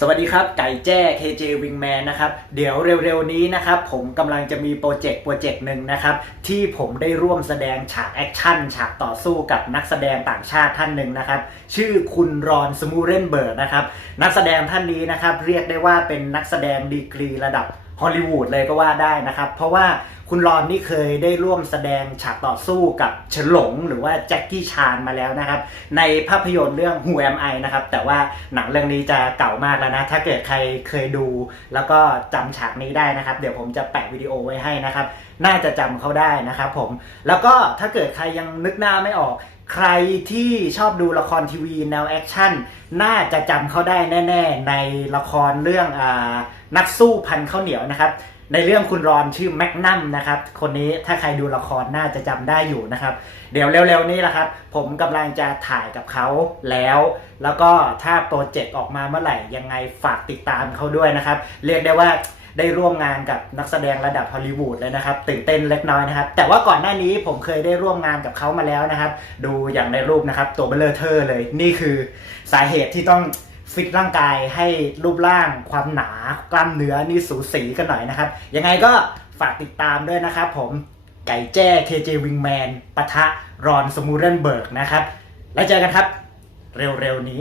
สวัสดีครับ ไก่แจ้ KJ Wingman นะครับ เดี๋ยวเร็วๆนี้นะครับ ผมกำลังจะมีโปรเจกต์โปรเจกต์หนึ่งนะครับ ที่ผมได้ร่วมแสดงฉากแอคชั่น ฉากต่อสู้กับนักแสดงต่างชาติท่านหนึ่งนะครับ ชื่อคุณรอนสมูเรนเบิร์กนะครับ นักแสดงท่านนี้นะครับ เรียกได้ว่าเป็นนักแสดงดีกรีระดับฮอลลีวูดเลยก็ว่าได้นะครับ เพราะว่า คุณรอนนี่เคยได้ร่วมแสดงฉากต่อสู้กับเฉินหลง หรือว่าแจ็คกี้ชานมาแล้วนะครับ ในภาพยนตร์เรื่อง Who Am I นะครับ แต่ว่าหนังเรื่องนี้จะเก่ามากแล้วนะ ถ้าเกิดใครเคยดู แล้วก็จำฉากนี้ได้นะครับ เดี๋ยวผมจะแปะวิดีโอไว้ให้นะครับ น่าจะจำเขาได้นะครับผม แล้วก็ถ้าเกิดใครยังนึกหน้าไม่ออก ใครที่ชอบดูละครทีวีแนวแอคชั่น น่าจะจำเขาได้แน่ ๆ ในละครเรื่องอนักสู้พันข้าวเหนียวนะครับ ในเรื่องคุณรอนชื่อแมกนัมนะครับ คนนี้ถ้าใครดูละครน่าจะจำได้อยู่นะครับ เดี๋ยวเร็วๆนี้แหละครับ ผมกำลังจะถ่ายกับเขาแล้ว แล้วก็ถ้าโปรเจกต์ออกมาเมื่อไหร่ยังไงฝากติดตามเขาด้วยนะครับ เรียกได้ว่า ได้ร่วมงานกับนักแสดงระดับฮอลลีวูดเลยนะครับตื่นเต้นเล็กน้อยนะครับแต่ว่าก่อนหน้านี้ผมเคยได้ร่วมงานกับเขามาแล้วนะครับ ดูอย่างในรูปนะครับตัวเบลเลอร์เทอร์เลย นี่คือสาเหตุที่ต้องฟิตร่างกายให้รูปร่างความหนากล้ามเนื้อนี่สูสีกันหน่อยนะครับ ยังไงก็ฝากติดตามด้วยนะครับผมไก่แจ้ KJ Wingman ปะทะรอนสมูเรนเบิร์กนะครับ แล้วเจอกันครับ เร็วๆนี้